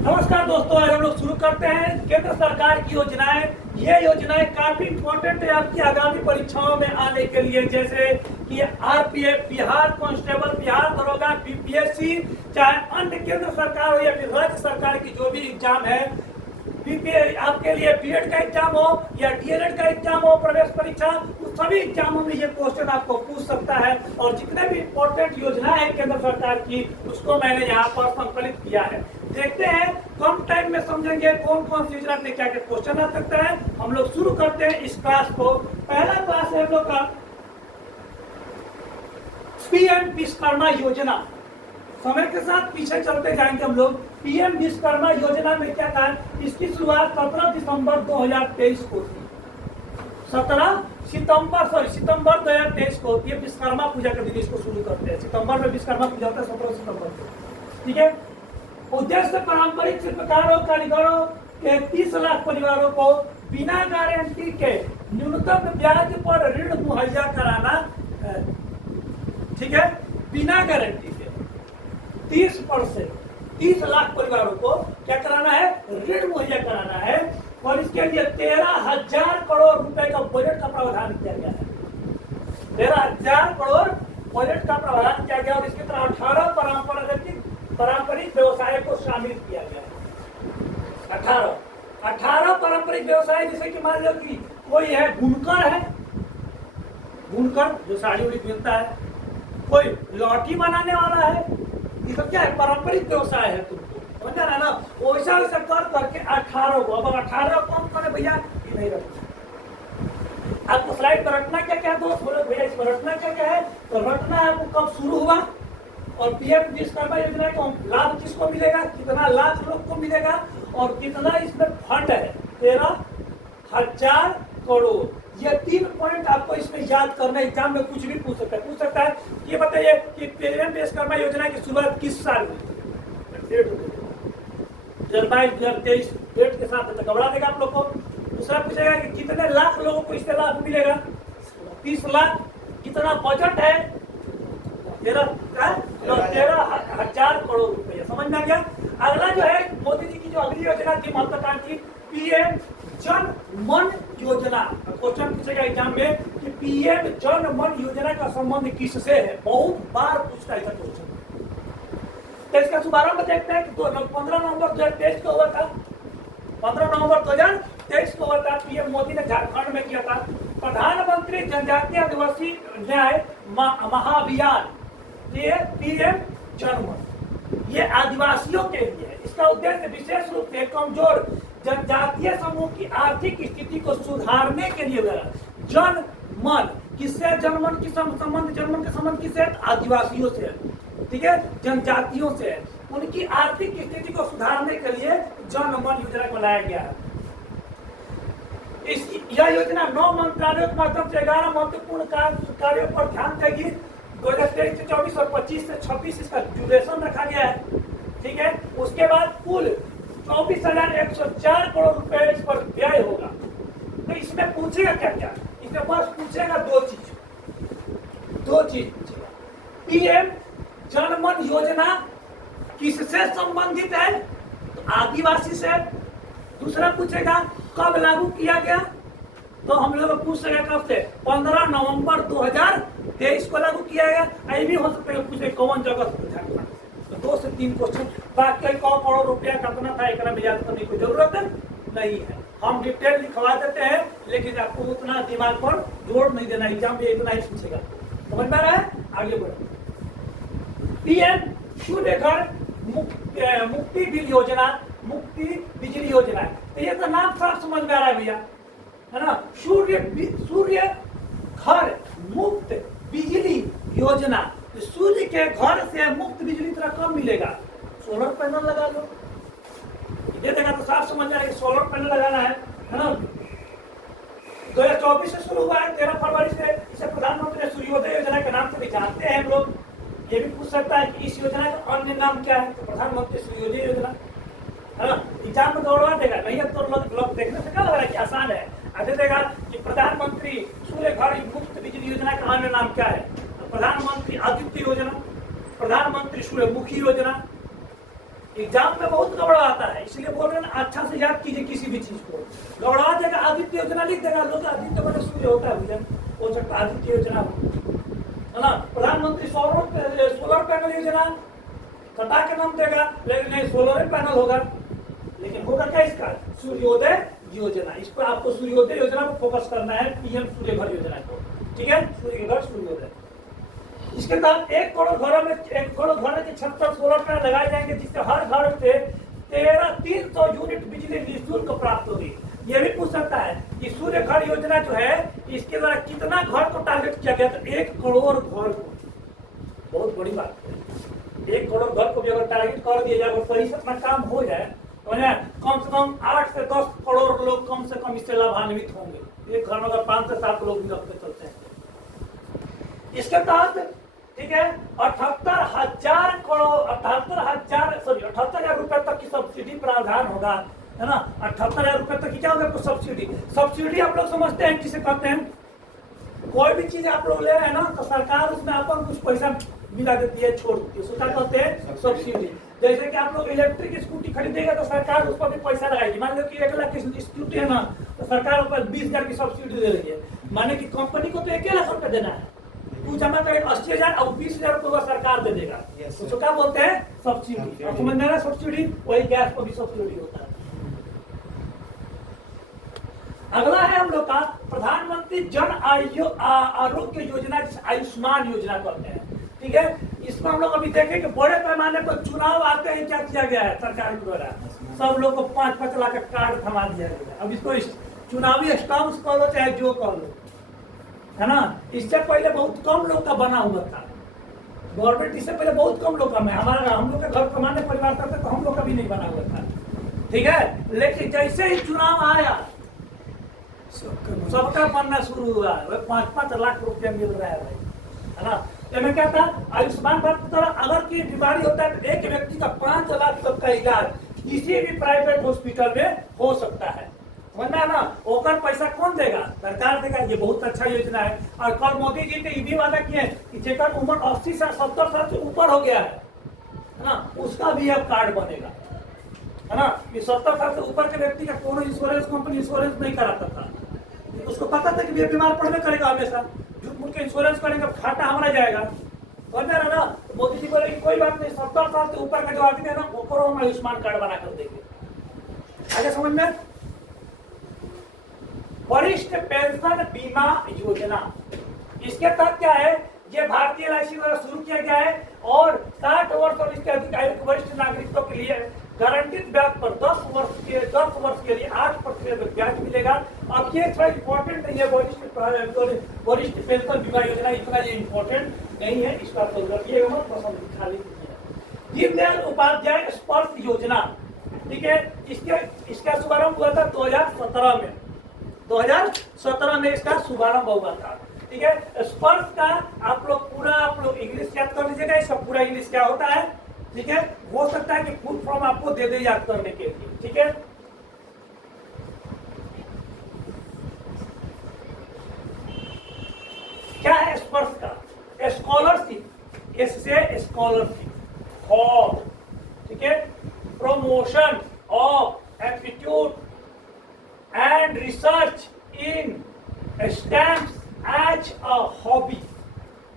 नमस्कार दोस्तों, आज हम लोग शुरू करते हैं केंद्र सरकार की योजनाएं। ये योजनाएं काफी इम्पोर्टेंट है आपकी आगामी परीक्षाओं में आने के लिए, जैसे कि आरपीएफ, बिहार कांस्टेबल, बिहार दरोगा, बीपीएससी, चाहे अन्य केंद्र सरकार हो या फिर राज्य सरकार की जो भी एग्जाम है, आपके लिए बीएड का एग्जाम हो या डीएलएड का एग्जाम हो, प्रवेश परीक्षा, उस सभी एग्जामों में ये क्वेश्चन आपको पूछ सकता है। और जितने भी इम्पोर्टेंट योजना है केंद्र सरकार की, उसको मैंने यहाँ पर संकलित किया है। देखते हैं कम टाइम में समझेंगे कौन कौन सी योजना से क्या क्या क्वेश्चन आ सकता है। हम लोग शुरू करते हैं इस क्लास को। पहला क्लास है हम लोग का पीएम विश्वकर्मा योजना। समय के साथ पीछे चलते जाएंगे हम लोग। पीएम विश्वकर्मा योजना में क्या था, इसकी शुरुआत 17 दिसंबर 2023 को थी। सितंबर 2023 को होती है। विश्वकर्मा पूजा के दिन इसको शुरू करते हैं। सितंबर में विश्वकर्मा पूजा होता है, 17 सितंबर को। ठीक है। उद्देश्य पारंपरिक शिल्पकारों, कारीगरों के 30 लाख परिवारों को बिना गारंटी के न्यूनतम ब्याज पर ऋण मुहैया कराना। ठीक है, बिना गारंटी के 30 लाख परिवारों को क्या कराना है, ऋण मुहैया कराना है। और इसके लिए 13,000 करोड़ रुपए का बजट का प्रावधान किया गया है। 13,000 करोड़ बजट का प्रावधान किया गया और इसकी तरह 18 पारंपरिक व्यवसाय को शामिल किया गया है। 18 पारंपरिक व्यवसाय, जैसे कि मान लो कि कोई है बुनकर है, बुनकर जो साड़ी उड़ी बुनता है, कोई लौटी बनाने वाला है, ये सब क्या है, पारंपरिक व्यवसाय है। तुमको समझ रहा है ना। वैसा कर करके 18 को, अब 18 कौन करे भैया, ये नहीं रखना। आपको स्लाइड पर रखना क्या क्या दोस्त बोले भैया, इस पर रखना क्या क्या है, तो रखना है आपको कब शुरू हुआ और पीएम विश्वकर्मा योजना का लाभ किसको मिलेगा, कितना लाख लोग को मिलेगा और कितना इसमें फंड है, 13,000 करोड़। ये 3 पॉइंट आपको इसमें याद करना। एग्जाम में कुछ भी पूछ सकता है। ये बताइए कि पीएम विश्वकर्मा योजना की शुरुआत किस साल हुई? 2022-2023 डेट के साथ घबरा देगा आप लोग को। दूसरा पूछेगा कि कितने लाख लोगों को इससे लाभ मिलेगा, 30 लाख। कितना बजट है, 13,000 करोड़ रुपए। समझ में आ गया। अगला जो है मोदी जी की जो अगली योजना थी महत्वाकांक्षी, पीएम जन मन योजना। क्वेश्चन पूछेगा एग्जाम में कि पीएम जन मन योजना का संबंध किससे है, बहुत बार पूछता है क्वेश्चन। तो इसका शुभारंभ देखते हैं कि 15 नवंबर 2023 को हुआ था। 15 नवंबर 2023 को हुआ था। पीएम मोदी ने झारखंड में किया था। प्रधानमंत्री जनजातीय आदिवासी न्याय महाअभियान, ये पीएम जन मन, ये आदिवासियों के लिए है। इसका उद्देश्य विशेष रूप से कमजोर जनजातीय समूह की आर्थिक स्थिति को सुधारने के लिए हुआ। जन मन किससे, जनमन की संबंध, जनमन के संबंध किससे, आदिवासियों से है। ठीक है, जनजातियों से है। उनकी आर्थिक स्थिति को सुधारने के लिए जन मन योजना बनाया गया है। यह योजना 9 मंत्रालयों के माध्यम से 11 महत्वपूर्ण कार्यों पर ध्यान देगी। 2023 से 24 और 25 से 26 इसका ड्यूरेशन रखा गया है। ठीक है, उसके बाद कुल 24,104 करोड़ रुपए इस पर व्यय होगा। तो इसमें पूछेगा क्या क्या, इसमें बस पूछेगा दो चीज पूछेगा। पीएम जनमन योजना किससे संबंधित है, तो आदिवासी से। दूसरा पूछेगा कब लागू किया गया, तो हम लोग पूछ सके कब से, 15 नवंबर 2023 को लागू किया गया। ये भी हो सकता है पूछे कौन जगह से। तो 2 से 3 क्वेश्चन। बाकी 100 करोड़ रुपया कितना था, एक में याद करने की जरूरत नहीं है। हम डिटेल लिखवा देते हैं, लेकिन आपको उतना दिमाग पर जोर नहीं देना। एग्जाम में इतना ही पूछेगा। समझ में आ रहा है, आगे बढ़ो। पीएम सूर्य घर मुक्ति बिल योजना, मुक्ति बिजली योजना। तो ये तो नाम साफ समझ में आ रहा है भैया, है ना। सूर्य घर मुफ्त बिजली योजना। तो सूर्य के घर से मुफ्त बिजली तरह कब मिलेगा, सोलर पैनल लगा लो। ये देखा तो साफ समझ में आ रहा है, सोलर पैनल लगाना है ना। 2024 से शुरू हुआ है, 13 फरवरी से। इसे प्रधानमंत्री सूर्योदय योजना के नाम से भी जानते हैं हम लोग। ये भी पूछ सकता है कि इस योजना का अन्य नाम क्या है, तो प्रधानमंत्री सूर्योदय योजना, है ना। एग्जाम में दौड़वा देगा नहीं है तो लोग देखने से क्या लग रहा है कि आसान है। आगे देगा कि प्रधानमंत्री सूर्य घर मुफ्त बिजली योजना का अन्य नाम क्या है, प्रधानमंत्री आदित्य योजना, प्रधानमंत्री सूर्यमुखी योजना, एग्जाम में बहुत गड़बड़ा आता है, इसलिए बोल रहे हैं ना, अच्छा से याद कीजिए किसी भी चीज को। गड़बड़ा देगा, आदित्य योजना लिख देगा, लोग आदित्य बड़े सूर्य होता है भैया, हो सकता है आदित्य योजना है ना। प्रधानमंत्री सोलर पैनल योजना कटा के नाम देगा, लेकिन नहीं सोलर पैनल होगा, लेकिन होगा क्या इसका, सूर्योदय योजना। इस पर आपको सूर्योदय योजना पर फोकस करना है, पीएम सूर्य घर योजना को, ठीक है, सूर्य घर सूर्योदय। इसके तहत 1 करोड़ घरों में 1 करोड़ घरों के छत पर सोलर पैनल लगाए जाएंगे, जिससे हर घर से 300 यूनिट बिजली निःशुल्क प्राप्त होगी। ये भी पूछ सकता है कि सूर्य घर योजना जो है, इसके द्वारा कितना घर को टारगेट किया गया, तो 1 करोड़ घर को। बहुत बड़ी बात है, 1 करोड़ घर को भी अगर टारगेट कर दिया जाए और सही से अपना काम हो जाए, तो कम से कम 8 से 10 करोड़ लोग कम से कम इससे लाभान्वित होंगे। एक घर में अगर 5 से 7 लोग भी रखते चलते हैं। इसके तहत ठीक है 78,000 रुपए तक की सब्सिडी प्रावधान होगा, है ना। 78,000 रुपए तक की क्या होगा सब्सिडी। सब्सिडी आप लोग समझते हैं किसे कहते हैं, कोई भी चीज आप लोग ले रहे हैं ना, तो सरकार उसमें अपन कुछ पैसा मिला देती है, छोड़ देती है, उसका कहते हैं सब्सिडी। जैसे कि आप लोग इलेक्ट्रिक स्कूटी खरीदेगा तो सरकार उस पर भी पैसा लगाएगी। मान लो कि 1 लाख की स्कूटी है ना, तो सरकार ऊपर 20,000 की सब्सिडी दे रही है। माने कि कंपनी को तो 1 लाख रुपए देना है, तू जमा करे 80,000 और 20,000 रुपये सरकार दे देगा, उसको क्या बोलते हैं सब्सिडी। और समझ में सब्सिडी, वही गैस पर भी सब्सिडी होता है। अगला है हम लोग का प्रधानमंत्री जन आरोग्य योजना, जिसे आयुष्मान योजना कहते हैं, ठीक है। इसमें हम लोग अभी देखें कि बड़े पैमाने पर चुनाव आते हैं, क्या किया गया है सरकार के द्वारा, सब लोग को 5-5 लाख का कार्ड थमा दिया गया। अब इसको चुनावी स्टाम्प कह लो चाहे जो कह लो, है ना। इससे पहले बहुत कम लोग का बना हुआ था गवर्नमेंट, इससे पहले बहुत कम लोग का, हम लोग का घर सामान्य परिवार था तो हम लोग का भी नहीं बना हुआ था, ठीक है। लेकिन जैसे ही चुनाव आया सबका बनना शुरू हुआ, 5-5 लाख रुपया मिल रहा है भाई, है ना। तो मैं क्या था, आयुष्मान भारत की तरह अगर कोई बीमारी होता है तो एक व्यक्ति का 5 लाख तक का इलाज किसी भी प्राइवेट हॉस्पिटल में हो सकता है, वरना ना ओकर पैसा कौन देगा, सरकार देगा। ये बहुत अच्छा योजना है। और कल मोदी जी ने ये भी वादा किया कि जेकर उम्र 80 से 70 साल से ऊपर हो गया है ना, उसका भी अब कार्ड बनेगा, है ना। ये 70 साल से ऊपर के व्यक्ति का कोनो इंश्योरेंस कंपनी इंश्योरेंस नहीं कराता था, उसको पता था कि ये बीमार पड़ने करेगा, हमेशा झूठ मूठ के इंश्योरेंस करेंगे, घाटा हमारा जाएगा, समझ रहे ना। तो मोदी जी बोले कोई बात नहीं, 70 साल से ऊपर का जो आदमी है ना, वो हम आयुष्मान कार्ड बना कर देंगे। आगे समझ में। वरिष्ठ पेंशन बीमा योजना, इसके तहत क्या है, ये भारतीय एलआईसी द्वारा शुरू किया गया है और 60 वर्ष और इसके अधिक आयु के वरिष्ठ नागरिकों के लिए गारंटीड ब्याज पर 10 वर्ष के लिए 8% ब्याज मिलेगा। अब ये थोड़ा इम्पोर्टेंट नहीं है, वरिष्ठ पेंशन बीमा योजना इतना ये इम्पोर्टेंट नहीं है, इसका तो रखिएगा मत, पसंद खाली दीनदयाल उपाध्याय स्पर्श योजना, ठीक है। इसका शुभारंभ हुआ था 2017 में इसका शुभारंभ हुआ था, ठीक है। स्पर्श का आप लोग इंग्लिश याद कर लीजिएगा, इसका पूरा इंग्लिश क्या होता है, ठीक है। हो सकता है कि फुल फॉर्म आपको दे दे याद करने के लिए, ठीक है। क्या है स्पर्श का, स्कॉलरशिप, इससे स्कॉलरशिप फॉर, ठीक है, promotion of aptitude and research in stamps as a hobby।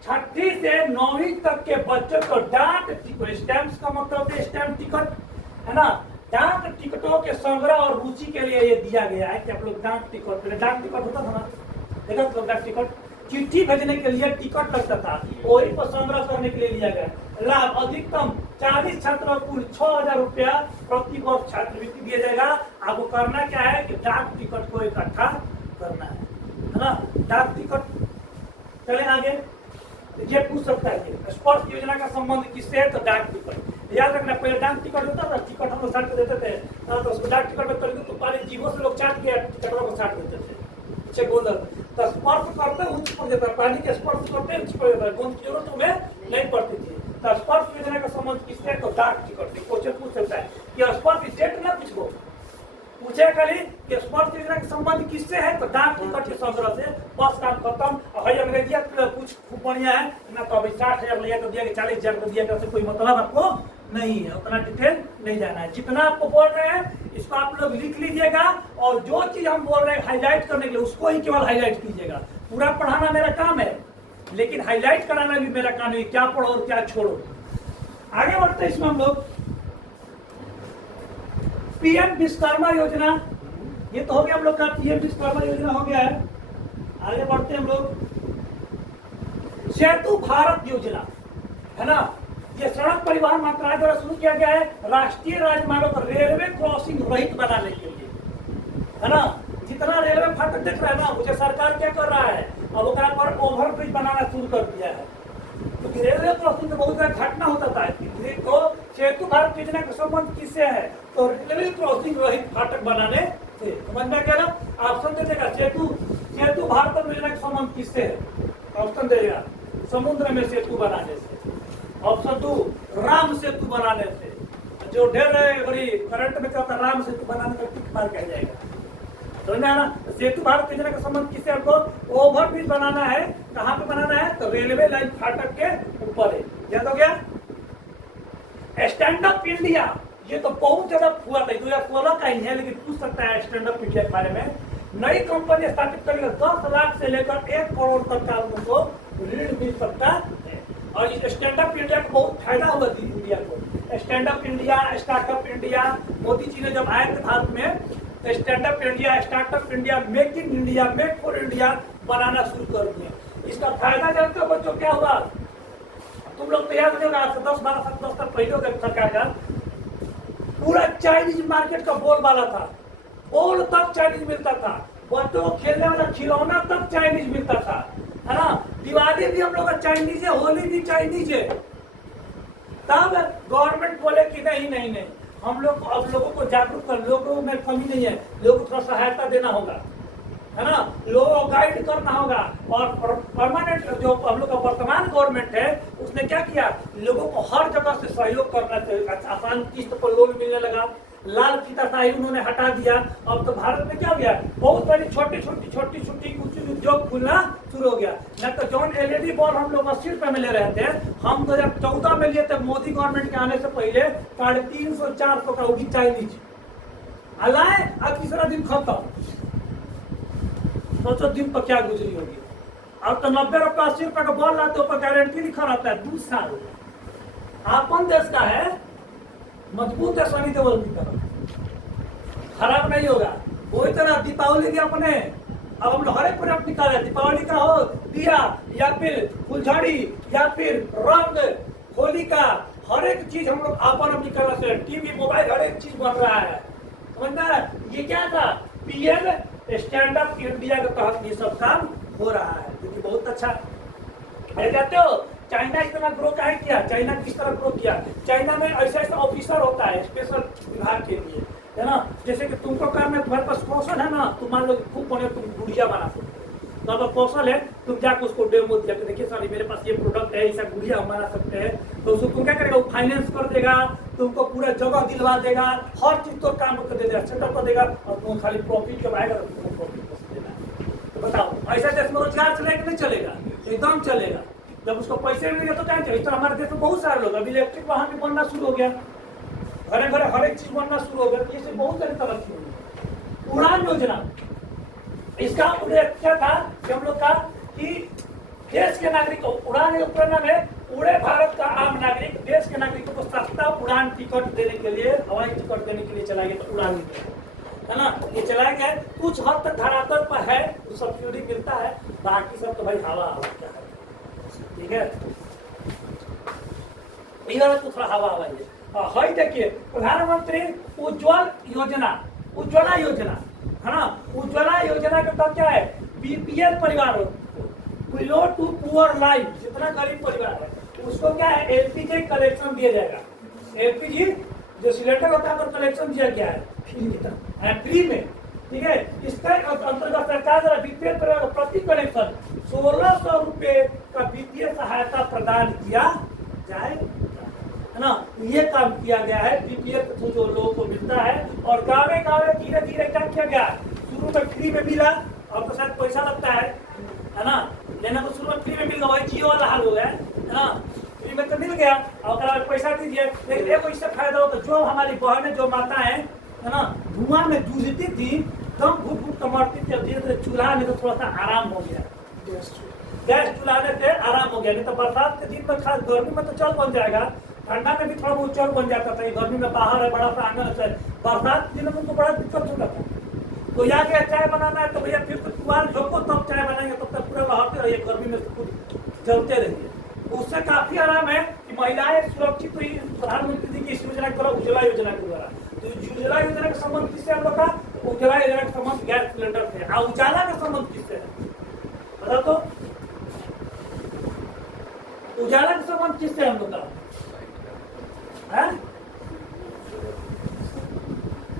6वीं से 9वीं तक के बच्चों को डाक टिकट, स्टैम्प्स का मतलब है स्टैम्प टिकट, है ना। डाक टिकटों के संग्रह और रुचि के लिए ये दिया गया है कि आप लोग डाक टिकट होता था ना, देखा तो डाक टिकट चिट्ठी भेजने के लिए टिकट लगता था, वही पर संग्रह करने के लिए लिया गया। लाभ अधिकतम 40 छात्रों को कुल 6,000 रुपया प्रति वर्ष छात्रवृत्ति दिया जाएगा। आपको करना क्या है कि डाक टिकट को इकट्ठा करना है ना। डाक टिकट, चले आगे। ये पूछ सकता है स्पर्श योजना का संबंध किससे है, तो डाक टिकट याद रखना। पहले डाक टिकट होता था, टिकट हम लोग साट के देते थे, तो उसको डाक टिकट में कर तो पहले जीवो से लोग चाट के टिकटों को साट देते थे, अच्छे गोल। तो स्पर्श करते उच्च पड़ जाता है, पानी के स्पर्श करते उच्च पड़ जाता है, गोंद की जरूरत तुम्हें नहीं पड़ती थी। तो स्पर्श योजना का संबंध किससे है, तो डाक टिकट। क्वेश्चन पूछ सकता है कि स्पर्श स्टेट ना पूछो, पूछे खाली कि स्पर्श योजना के संबंध किससे है, तो डाक टिकट के संग्रह से, बस काम खत्म। और अंग्रेजिया कुछ खूब बढ़िया है ना, तो अभी 60,000 लिया कर दिया कि 40,000 कर दिया, कोई मतलब आपको नहीं है, उतना डिटेल नहीं जाना है। जितना आपको बोल रहे हैं इसको आप लोग लिख लीजिएगा, और जो चीज हम बोल रहे हैं हाईलाइट करने के लिए उसको ही केवल हाईलाइट कीजिएगा। पूरा पढ़ाना मेरा काम है, लेकिन हाईलाइट कराना भी मेरा काम है, क्या पढ़ो और क्या छोड़ो। आगे बढ़ते हैं इसमें हम लोग। पीएम विश्वकर्मा योजना, ये तो हो गया हम लोग का, पीएम विश्वकर्मा योजना हो गया है। आगे बढ़ते हैं हम लोग। सेतु भारत योजना है ना, ये सड़क परिवहन मंत्रालय द्वारा शुरू किया गया है राष्ट्रीय राजमार्गों पर रेलवे क्रॉसिंग रहित बनाने के लिए, है ना। जितना रेलवे फाटक देख रहा है ना, मुझे सरकार क्या कर रहा है, अब ओकरा पर ओवरब्रिज बनाना शुरू कर दिया है, क्योंकि रेलवे क्रॉसिंग में बहुत सारा घटना होता था। तो सेतु भारत योजना का संबंध किससे है, तो रेलवे क्रॉसिंग रहित फाटक बनाने से। समझ में क्या ना, ऑप्शन दे देगा, सेतु भारत योजना का संबंध किससे है, ऑप्शन देगा समुद्र में सेतु बनाने से। ऑप्शन 2 राम सेतु बनाने से, जो ढेर है बड़ी करंट में क्या राम सेतु बनाने का टिक मार कह जाएगा। समझना ना, सेतु भारत योजना का संबंध किससे, हमको ओवरब्रिज बनाना है। कहाँ पे बनाना है, तो रेलवे लाइन फाटक के ऊपर है। याद हो गया। स्टैंड अप इंडिया, ये तो बहुत ज्यादा हुआ था, 2016 का ही है, लेकिन पूछ सकता है स्टैंड अप इंडिया के बारे में। नई कंपनी स्थापित करेगा, 10 लाख से लेकर 1 करोड़ तक का उनको ऋण मिल सकता है। और इस स्टैंड अप इंडिया का बहुत फायदा होगा इंडिया को। Stand up India, startup India, Modi ji ने जब आए थे भारत में, तो stand up India, startup India, make in India, make for India बनाना शुरू कर दिया। इसका फायदा जानते हो बच्चों क्या हुआ, तुम लोग तो याद होगा, 10-12 साल पहले होगा सरकार का, पूरा चाइनीज मार्केट का बोलबाला था, बोल तक चाइनीज मिलता था, बच्चों को खेलने वाला खिलौना तक चाइनीज मिलता था, है ना। दिवाली भी हम लोग का चाइनीज है, होली भी चाइनीज है। तब गवर्नमेंट बोले कि नहीं नहीं नहीं, हम लोग को अब लोगों को जागरूक कर, लोगों में कमी नहीं है, लोगों को थोड़ा सहायता देना होगा, है ना, लोगों को गाइड करना होगा। और परमानेंट जो हम लोग का वर्तमान गवर्नमेंट है, उसने क्या किया, लोगों को हर जगह से सहयोग करना चाहिए। आसान किस्त पर लोन मिलने लगा, लाल फीताशाही उन्होंने हटा दिया। अब तो भारत में क्या हो गया, बहुत सारी छोटी छोटी कुछ उद्योग खुलना शुरू हो गया। न तो जॉन एलईडी बल्ब हम लोग 80 रुपए में ले रहे थे, हम 2014 में लिए थे, मोदी गवर्नमेंट के आने से पहले 350-400 का, वो भी चाइनीज अलाए। अब तीसरा दिन खत्म, सोचो दिन पर क्या गुजरी होगी। अब तो 90 रुपए 80 रुपए का बॉल लाते, ऊपर गारंटी लिखा रहता है 2 साल। अपन देश का है, मजबूत है, सनी देओल की तरह खराब नहीं होगा। वही तरह दीपावली के अपने, अब हम लोग हर एक प्रोडक्ट निकाले, दीपावली का हो दिया, या फिर फुलझड़ी, या फिर रंग, होली का हर एक चीज हम लोग अपन अब निकाल रहे हैं। टीवी, मोबाइल, हर एक चीज बन रहा है, समझना। ये क्या था, पीएम स्टैंड अप इंडिया के तहत ये सब काम हो रहा है, क्योंकि बहुत अच्छा। अरे कहते हो चाइना इतना ग्रो काहे किया, चाइना किस तरह ग्रो किया, चाइना में ऐसा ऐसा ऑफिसर होता है स्पेशल विभाग के लिए, है ना। जैसे कि तुमको काम है, तुम्हारे पास कौशल है ना, तुम मान लो खूब बने, तुम गुड़िया बना सकते हो, तो अगर कौशल है, तुम जाकर उसको डेमो दिया कि देखिए सर मेरे पास ये प्रोडक्ट है, ऐसा गुड़िया हम बना सकते हैं, तो उसको तुम क्या करेगा, वो फाइनेंस कर देगा, तुमको पूरा जगह दिलवा देगा, हर चीज तो काम कर देगा, सेटअप कर देगा, और तुम खाली प्रॉफिट जब आएगा तो तुम्हें प्रॉफिट देना। तो बताओ ऐसा देश में रोजगार चलेगा कि नहीं चलेगा, एकदम चलेगा। जब उसको पैसे मिलेंगे तो क्या चाहिए। तो हमारे देश में बहुत सारे लोग, अभी इलेक्ट्रिक वाहन भी बनना शुरू हो गया, घरे घरे हर एक चीज बनना शुरू हो गया, इससे बहुत सारी तरक्की हुई। उड़ान योजना, इसका उद्देश्य क्या था कि हम लोग का कि देश के नागरिकों, उड़ान योजना में पूरे भारत का आम नागरिक, देश के नागरिकों को सस्ता उड़ान टिकट देने के लिए, हवाई टिकट देने के लिए चलाया गया, तो उड़ान है ना, ये चलाया गया। कुछ हद तक धरातल पर है तो सब्सिडी मिलता है, बाकी सब तो भाई हवा क्या है, ठीक है। इधर तो थोड़ा हवा है। देखिए प्रधानमंत्री उज्ज्वल योजना, उज्ज्वला योजना, है ना। उज्ज्वला योजना के तहत क्या है, बीपीएल परिवार बिलो टू पुअर लाइफ, जितना गरीब परिवार है उसको क्या है, एलपीजी कलेक्शन दिया जाएगा। एलपीजी जो सिलेंडर होता है, कलेक्शन दिया गया है फ्री में, ठीक है। इसके अंतर्गत सरकार द्वारा बीपीएल परिवार प्रति कनेक्शन 1600 रुपए का वित्तीय सहायता प्रदान किया जाएगा, है ना। ये काम किया गया है बीपीएल जो लोगों को मिलता है। और गाँव गाँव धीरे धीरे क्या किया गया, शुरू में फ्री में मिला, और तो शायद पैसा लगता है ना, लेना तो शुरू में फ्री में मिल गया, वही जियो वाला हाल हो गया, है ना। फ्री फ्री में तो मिल गया और पैसा दीजिए। लेकिन एक इससे फायदा होता, जो हमारी बहनें जो माता है ना, धुआं में जूझती थी, दम घुट घुट कर मरती थी, धीरे धीरे चूल्हा में तो थोड़ा सा आराम हो गया, गैस चूल्हा से आराम हो गया। नहीं तो बरसात के दिन में, खास गर्मी में तो चल बन जाएगा, ठंडा में भी थोड़ा बहुत चल बन जाता था। गर्मी में बाहर है, बड़ा सा आंगन है, बरसात के दिन में उनको बड़ा दिक्कत होता था। तो यहाँ के चाय बनाना है तो भैया फिर तो कुआर झोंको तब चाय बनाएंगे, तब तक पूरे बहाते रहिए, गर्मी में खुद जलते रहिए। उससे काफी आराम है कि महिलाएं सुरक्षित हुई प्रधानमंत्री जी की इस योजना के द्वारा, उज्ज्वला योजना के द्वारा। तो उज्ज्वला योजना का संबंध किससे हम लोग का? उज्ज्वला योजना का संबंध गैस सिलेंडर से। और उजाला का संबंध किससे है बता तो? उजाला का संबंध किससे हम लोग का है?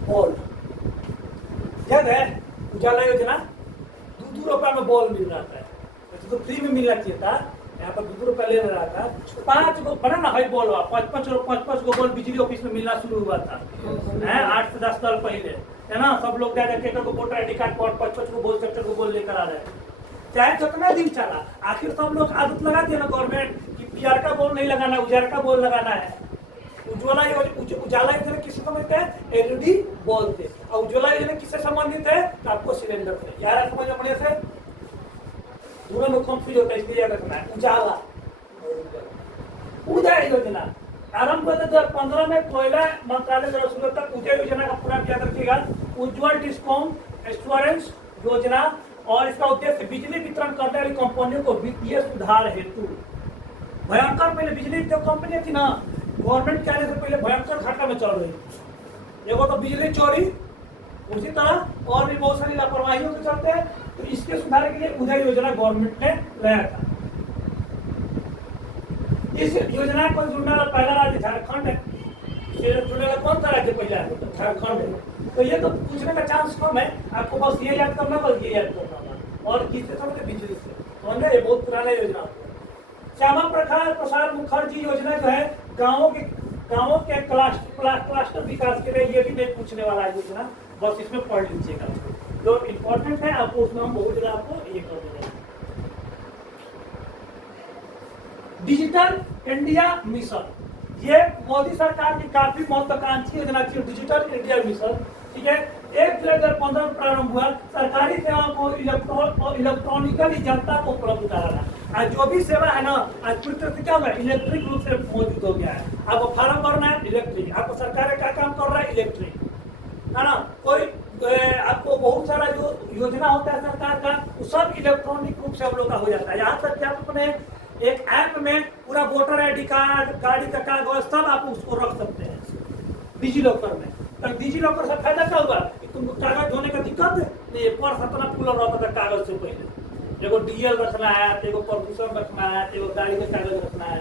बॉल याद है? उजाला योजना 2 रुपया में बॉल मिल रहा था, तो फ्री में मिलना चाहिए था, यहाँ पर 2 रुपया ले रहा था। 5 गो बना ना हाई बॉल, 5-5 गो बॉल बिजली ऑफिस में मिलना शुरू हुआ था 8 से 10 साल पहले, है ना। सब लोग जाके को वोटर आई डी कार्ड पर 5-5 गो बॉल, 7 गो बॉल लेकर आ रहे हैं। चाहे कितना दिन चला, आखिर सब लोग आदत लगा दिया ना गवर्नमेंट कि पीआर का बॉल नहीं लगाना, उजाला का बॉल लगाना है। उज्ज्वला योजना किससे संबंधित है? एलईडी बॉल से। और उज्ज्वला योजना किससे संबंधित है? तो आपको सिलेंडर से। यार समझ में बढ़िया से, दोनों में कंफ्यूज होता है, इसलिए याद रखना है। उजाला उदय योजना आरंभ हुआ था 2015 में, कोयला मंत्रालय द्वारा शुरू तक उदय योजना का पूरा याद रखिएगा। उज्ज्वल डिस्कॉम एश्योरेंस योजना, और इसका उद्देश्य बिजली वितरण करने वाली कंपनियों को वित्तीय सुधार हेतु। भयंकर पहले बिजली जो कंपनी थी ना, गवर्नमेंट के आने से पहले भयंकर घाटा में चल रही थी। एगो तो बिजली चोरी, उसी तरह और भी बहुत सारी लापरवाहियों के चलते हैं। तो इसके सुधार के लिए उदय योजना गवर्नमेंट ने लाया था। इस योजना को जुड़ने वाला पहला राज्य झारखंड है। जुड़ने वाला कौन सा राज्य पहला है? झारखंड है। तो ये तो पूछने का चांस कम है, आपको बस ये याद करना, बस ये याद करना। और किससे समझे? बिजली से। ये बहुत पुराना योजना। श्यामा प्रसाद मुखर्जी योजना जो है गाँवों के क्लस्टर विकास के लिए, ये भी नहीं पूछने वाला योजना, बस इसमें पढ़ लीजिएगा। जो इम्पोर्टेंट है आपको उसमें हम बहुत जगह आपको ये कर देंगे। डिजिटल इंडिया मिशन, ये मोदी सरकार की काफी महत्वाकांक्षी योजना थी, डिजिटल इंडिया मिशन। ठीक है, 1 जुलाई 2015 में प्रारंभ हुआ। सरकारी सेवाओं को इलेक्ट्रॉनिकली जनता को उपलब्ध कराना। आज जो भी सेवा है ना, आज पूरी तरह से क्या हुआ? इलेक्ट्रिक रूप से मौजूद हो गया है। आपको फार्म भरना है, इलेक्ट्रिक। आपको सरकार क्या काम कर रहा है? इलेक्ट्रिक, है ना। कोई आपको बहुत सारा जो योजना होता है सरकार का, वो सब इलेक्ट्रॉनिक रूप से हम लोग का हो जाता है। यहाँ तक कि आप अपने एक ऐप में पूरा वोटर आई डी कार्ड, गाड़ी का कागज, सब आप उसको रख सकते हैं डिजी लॉकर में। तो डिजी लॉकर से फायदा क्या होगा कि तुमको कागज ढोने का दिक्कत नहीं। पर्स अपना पूरा रहता था कागज से पहले। एगो डीएल रखना है, एगो प्रदूषण रखना है, एगो गाड़ी का कागज रखना है,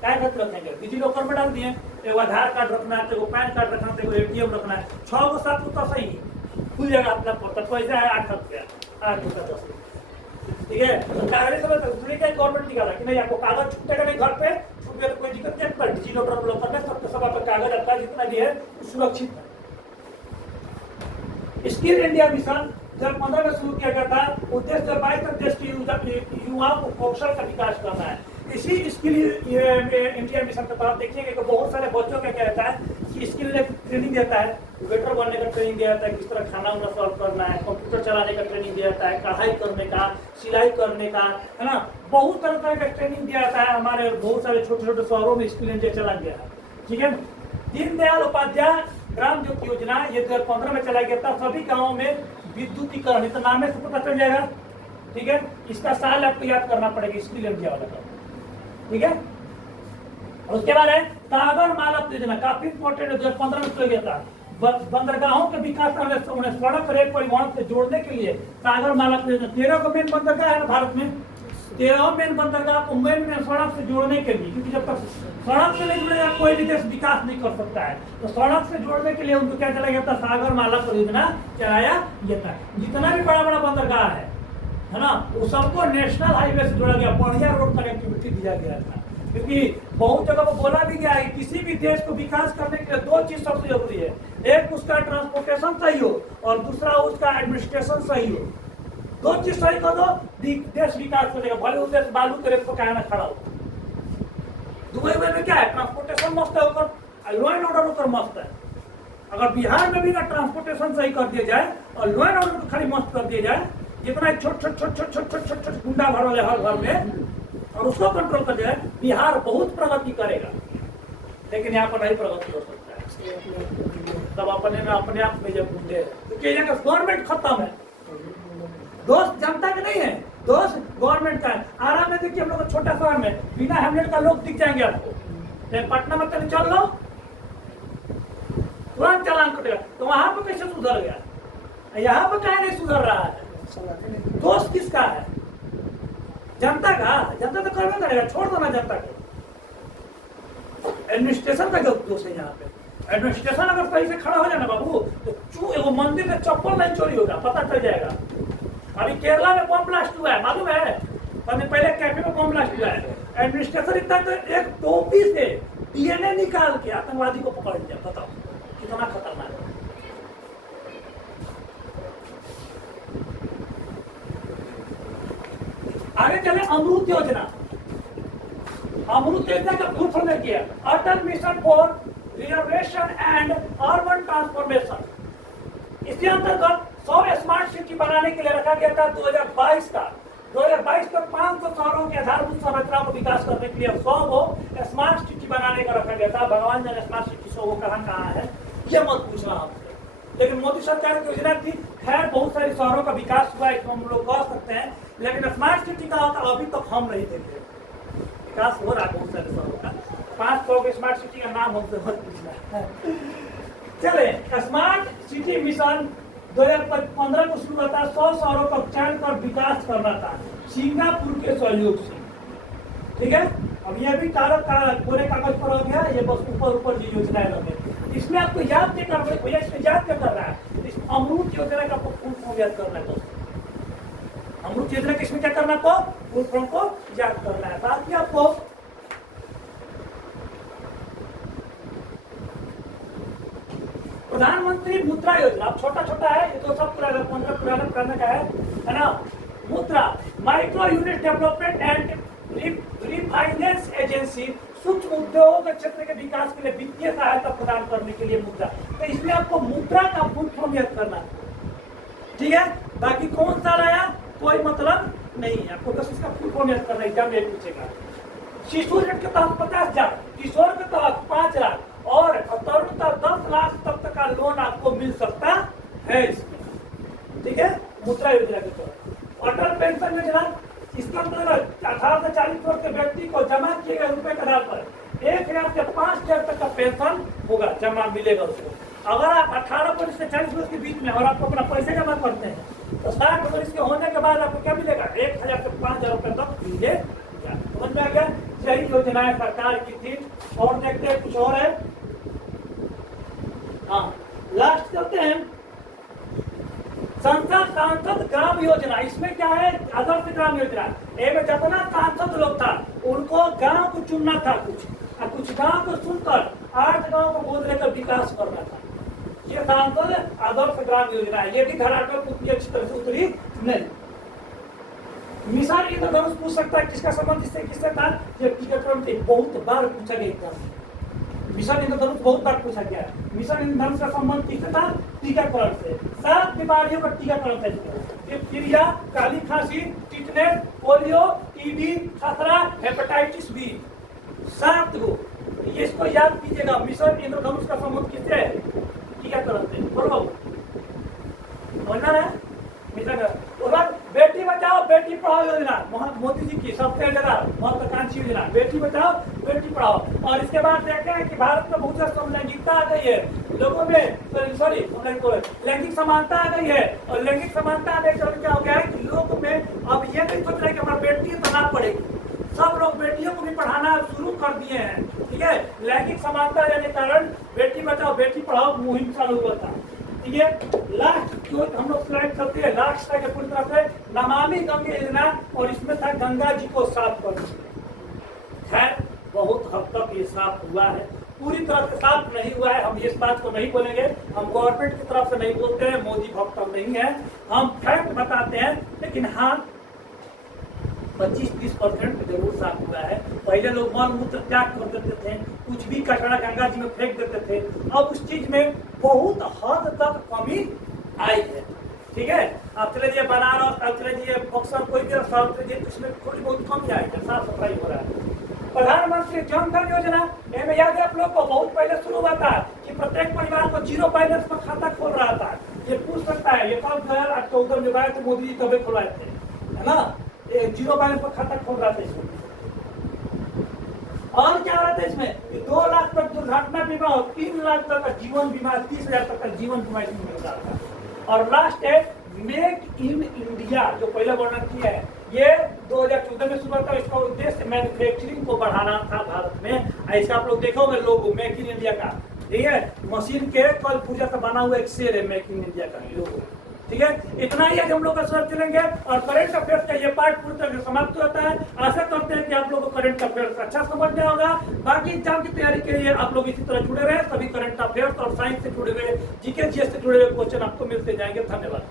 क्या खत रखेंगे? डिजी लॉकर में डाल दिए। एगो आधार कार्ड रखना है, एगो पैन कार्ड रखना है, एगो एटीएम रखना है। 6 गो 7 गो तो सही खुल जाएगा अपना पड़ता। पैसा है 8 रुपया, 8 रुपया 10 रुपया। ठीक है, कागज गवर्नमेंट निकाला कि नहीं, आपको कागज छूटेगा नहीं, घर पे छूट गया तो कोई दिक्कत नहीं। पर डिजी लॉकर में सब आपका कागज आता है, जितना भी है सुरक्षित है। स्किल इंडिया मिशन 2015 में शुरू किया गया था। उद्देश्य 22 तक देश के युवाओं को कौशल का विकास करना है। इसी स्किल इंडिया मिशन के तहत देखिएगा कि बहुत सारे बच्चों का क्या रहता है कि स्किल ट्रेनिंग देता है। वेटर बनने का ट्रेनिंग दिया जाता है, किस तरह खाना उना सर्व करना है, कंप्यूटर चलाने का ट्रेनिंग दिया जाता है, कढ़ाई करने का, सिलाई करने का, है ना। बहुत तरह का ट्रेनिंग दिया जाता है। हमारे बहुत सारे छोटे छोटे शहरों में स्किल इंडिया चला गया है। ठीक है, दीनदयाल उपाध्याय ग्राम ज्योति योजना ये 2015 में चला गया था। सभी गाँवों में विद्युतीकरण, तो नाम से पता चल जाएगा। ठीक है, इसका साल आपको याद करना पड़ेगा, स्किल इंडिया वाला का। ठीक है, और उसके बाद है सागर माला योजना, काफी इंपॉर्टेंट है, 2015 में चल गया था। बंदरगाहों के विकास उन्हें सड़क रेल परिवहन से जोड़ने के लिए सागर माला योजना। 13 को मेन बंदरगाह है ना भारत में, 13 मेन बंदरगाह को मेन सड़क से जोड़ने के लिए, क्योंकि जब तक सड़क से नहीं जुड़ेगा कोई भी देश विकास नहीं कर सकता है। तो सड़क से जोड़ने के लिए उनको क्या चलाया गया था? सागर माला परियोजना चलाया गया था। जितना भी बड़ा बड़ा बंदरगाह है ना, वो सबको नेशनल हाईवे से जोड़ा गया, बढ़िया रोड कनेक्टिविटी दिया गया था। क्योंकि बहुत जगह वो बोला भी गया है किसी भी देश को विकास करने के लिए 2 चीज सबसे जरूरी है। एक उसका ट्रांसपोर्टेशन सही हो, और दूसरा उसका एडमिनिस्ट्रेशन सही हो। 2 चीज सही कर दो, देश विकास करेगा। भले उस देश बालू के रेत पर कहना खड़ा हो, दुबई में क्या है, ट्रांसपोर्टेशन मस्त है, ऊपर लॉ एंड ऑर्डर ऊपर मस्त है। अगर बिहार में भी ना ट्रांसपोर्टेशन सही कर दिया जाए और लॉ एंड ऑर्डर खाली मस्त कर दिया जाए, जितना छोट गुंडा भर वाले हर घर में, और उसको कंट्रोल कर दिया जाए, बिहार बहुत प्रगति करेगा। लेकिन यहाँ पर नहीं प्रगति हो सकता है, तब अपने आप में जब गुंडे, क्योंकि गवर्नमेंट खत्म है, दोस्त जनता के नहीं है, दोस्त गवर्नमेंट का है। आराम में देखिए हम लोग छोटा शहर में बिना हेलमेट का लोग दिख जाएंगे आपको, पटना में चले चल लो तुरंत चालान कटेगा। तो वहां पर कैसे सुधर गया, यहाँ पर कहीं नहीं सुधर रहा है। दोस्त किसका है, जनता का? जनता तो करना करेगा, छोड़ दो ना जनता को। एडमिनिस्ट्रेशन का दोष है यहाँ पे। एडमिनिस्ट्रेशन अगर सही से खड़ा हो जाए ना बाबू, तो एगो मंदिर में चप्पल नहीं चोरी होगा, पता चल जाएगा। अभी केरला में बम ब्लास्ट हुआ है, मालूम है? पहले कैफे में बम ब्लास्ट हुआ है। एडमिनिस्ट्रेशन इतना तो एक टोपी से डीएनए निकाल के आतंकवादी को पकड़ लिया, बताओ कितना खतरनाक है। आगे चले, अमृत योजना। अमृत योजना का फुल फॉर्म किया Atal mission for renovation and urban transformation. इसके अंतर्गत 100 स्मार्ट सिटी बनाने के लिए रखा गया था 2022 का। 2022 तक 500 शहरों के आधारभूत संरचना को विकास करने के लिए 100 को स्मार्ट सिटी बनाने का रखा गया था। भगवान जाने स्मार्ट सिटी 100 को कहाँ है, ये मत पूछना आपसे। लेकिन मोदी सरकार की योजना थी, खैर बहुत सारे शहरों का विकास हुआ, इसको हम लोग कह सकते हैं। लेकिन स्मार्ट सिटी का होता अभी तक हम नहीं देखे। विकास हो रहा है बहुत सारे शहरों का, 500 के स्मार्ट सिटी का नाम हमसे मत पूछना। चले, स्मार्ट सिटी मिशन 2015 को शुरू हुआ था। 100 शहरों का चयन कर विकास करना था सिंगापुर के सहयोग से, ठीक है। अब ये भी पूरे कागज पर हो गया, ये बस ऊपर जी योजनाएं लगे। इसमें आपको याद क्या कर रहे हैं भैया, इसमें याद क्या कर रहा है, इस अमृत योजना का फुल फॉर्म याद करना है दोस्तों। अमृत योजना के इसमें क्या करना है, तो फुल फॉर्म को याद करना है। साथ ही आपको प्रधानमंत्री मुद्रा योजना, अब छोटा छोटा है ये तो सब पुराना 15 पुराना करने का है ना। मुद्रा micro unit development and refinance agency, सूक्ष्म उद्योग के क्षेत्र के विकास के लिए वित्तीय सहायता प्रदान करने के लिए मुद्रा। तो इसमें आपको मुद्रा का फुल फॉर्म याद करना है, ठीक है। बाकी कौन सा लाया कोई मतलब नहीं है, आपको बस इसका फुल फॉर्म याद करना है, एग्जाम में पूछेगा। शिशु ऋण के तहत 50,000, किशोर के तहत 5 लाख और तरुण तक 10 लाख तक का लोन आपको मिल सकता है इसमें, ठीक है, मुद्रा योजना के तहत। अटल पेंशन योजना, इसके अंतर्गत 18 से 40 वर्ष के व्यक्ति को जमा किए गए रुपए के आधार पर 1,000 से 5,000 तक का पेंशन होगा, जमा मिलेगा उसको। अगर आप 18 वर्ष से 40 वर्ष के बीच में और आपको अपना पैसे जमा करते हैं तो 60 वर्ष के होने के बाद आपको क्या मिलेगा, 1,000 से 5,000 रुपए तक मिलेगा। समझ में आ गया? यही योजनाएं सरकार की थी। और देखते हैं कुछ और है, हाँ लास्ट चलते हैं। संसद सांसद ग्राम योजना, इसमें क्या है, आदर्श ग्राम योजना। एक जितना सांसद लोग था उनको गांव को चुनना था, कुछ गांव को सुनकर 8 गांव को गोद लेकर विकास करना था। ये सांसद आदर्श ग्राम योजना है। ये भी धरातल पर उतनी अच्छी तरह से उतरी नहीं। मिसाल इंद्रधनुष पूछ सकता है किसका संबंध इससे किससे था, ये टीकाकरण से बहुत बार पूछा गया एग्जाम। मिशन इंद्रधनुष बहुत बार पूछा गया है। मिशन इंद्रधनुष का संबंध किससे था, टीकाकरण से। 7 बीमारियों का टीकाकरण था, डिप्थीरिया, काली खांसी, टिटनेस, पोलियो, टीबी, खसरा, हेपेटाइटिस बी, 7 को। ये इसको याद कीजिएगा, मिशन इंद्रधनुष का संबंध किससे है, टीकाकरण से। बोलो बोलना है मिशन। बेटी बचाओ बेटी पढ़ाओ योजना, मोदी जी की सबसे ज्यादा महत्वाकांक्षी योजना, बेटी बचाओ बेटी पढ़ाओ। और इसके बाद देखते हैं कि भारत में बहुत सा लैंगिकता आ गई है, लोगों में लैंगिक समानता आ गई है। और लैंगिक समानता आने से क्या हो गया है कि लोग में अब ये नहीं सोच रहे कि हमारा बेटी पढ़ना पड़ेगी, सब लोग बेटियों को भी पढ़ाना शुरू कर दिए हैं, ठीक है। लैंगिक समानता के कारण बेटी बचाओ बेटी पढ़ाओ मुहिम चालू हुआ था, ठीक है। लास्ट जो हम लोग स्लाइड करते हैं, लास्ट तक पूरी तरह से नमामि गंगे योजना, और इसमें था गंगा जी को साफ करना। खैर बहुत हद तक ये साफ हुआ है, पूरी तरह से साफ नहीं हुआ है, हम इस बात को नहीं बोलेंगे। हम गवर्नमेंट की तरफ से नहीं बोलते हैं, मोदी भक्त हम नहीं है, हम फैक्ट बताते हैं। लेकिन हाँ 25-30% जरूर साफ हुआ है। पहले लोग मल मूत्र त्याग कर देते थे, कुछ भी कचरा गंगा जी में फेंक देते थे, अब उस चीज में बहुत हद तक कमी आई है। ठीक है, आप चले जाइए बनारस, आप चले जाइए बक्सर, कोई भी स्थान चले जाइए, उसमें थोड़ी बहुत कमी आई है, साफ सफाई हो रहा है। प्रधानमंत्री जन धन योजना में याद है आप लोग को, बहुत पहले शुरू हुआ था कि प्रत्येक परिवार को 0 बैलेंस पर खाता खोल रहा था। ये पूछ सकता है, ये कब 2014 में आए थे मोदी जी, तभी खुलवाए थे, है ना? 0 बैलेंस पर खाता खोल रहा था इसमें। और क्या हो रहा था इसमें, 2 लाख तक दुर्घटना बीमा और 3 लाख तक का जीवन बीमा, 30,000 तक का जीवन बीमा इसमें मिल रहा था। और लास्ट है मेक इन इंडिया, जो पहले वर्णन किया है, ये 2014 में शुरू था। इसका उद्देश्य मैन्युफैक्चरिंग को बढ़ाना था भारत में। ऐसा आप लोग देखोगे लोगो मेक इन इंडिया का, ठीक है, मशीन के कल पूजा का बना हुआ एक शेर है मेक इन इंडिया का लोगो। ठीक है, इतना ही आज हम लोग का सर चलेंगे और करंट अफेयर्स का ये पार्ट पूरी तरह से समाप्त होता है। आशा करते हैं कि आप लोगों को करंट अफेयर्स अच्छा समझ में होगा। बाकी एग्जाम की तैयारी के लिए आप लोग इसी तरह जुड़े रहे, सभी करंट अफेयर्स और साइंस से जुड़े हुए, जीके जीएस से जुड़े हुए क्वेश्चन आपको मिलते जाएंगे। धन्यवाद।